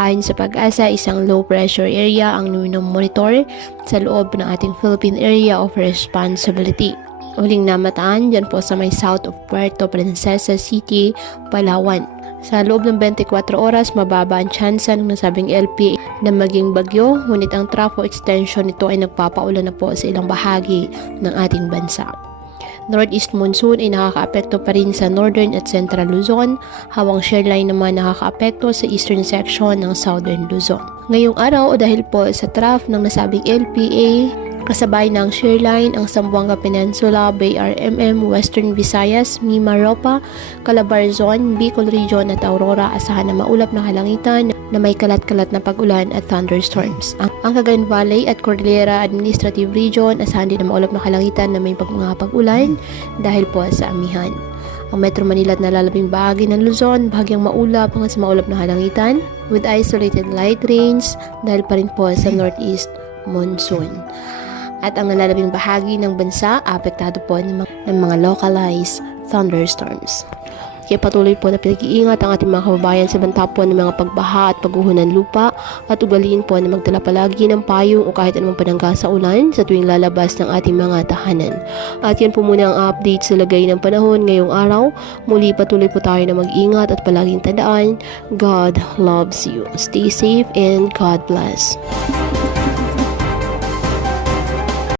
Ayon sa Pag-asa, isang low pressure area ang monitor sa loob ng ating Philippine Area of Responsibility. Huling namataan dyan po sa may south of Puerto Princesa City, Palawan. Sa loob ng 24 oras, mababa ang tsansa ng nasabing LPA na maging bagyo, ngunit ang trafo extension nito ay nagpapaulan na po sa ilang bahagi ng ating bansa. Northeast monsoon ay nakakaapekto pa rin sa northern at central Luzon, habang shearline naman nakakaapekto sa eastern section ng southern Luzon. Ngayong araw, dahil po sa trough ng nasabing LPA, kasabay ng shearline ang Zamboanga Peninsula, BRMM, Western Visayas, Mimaropa, Calabarzon, Bicol Region at Aurora, asahan na maulap na kalangitan na may kalat-kalat na pag-ulan at thunderstorms. Ang Cagayan Valley at Cordillera Administrative Region, asahan din na maulap na kalangitan na may pag-ulan dahil po sa amihan. Ang Metro Manila at nalalabing bahagi ng Luzon, bahagyang maulap hanggang sa maulap na kalangitan with isolated light rains dahil pa rin po sa northeast monsoon. At ang nalalabing bahagi ng bansa, apektado po ng mga localized thunderstorms. Kaya patuloy po na pinag-iingat ang ating mga kababayan sa banta po ng mga pagbaha at pagguho ng lupa, at ugaliin po na magdala palagi ng payong o kahit anumang panangga sa ulan sa tuwing lalabas ng ating mga tahanan. At yan po muna ang update sa lagay ng panahon ngayong araw. Muli patuloy po tayo na mag-ingat at palaging tandaan, God loves you. Stay safe and God bless.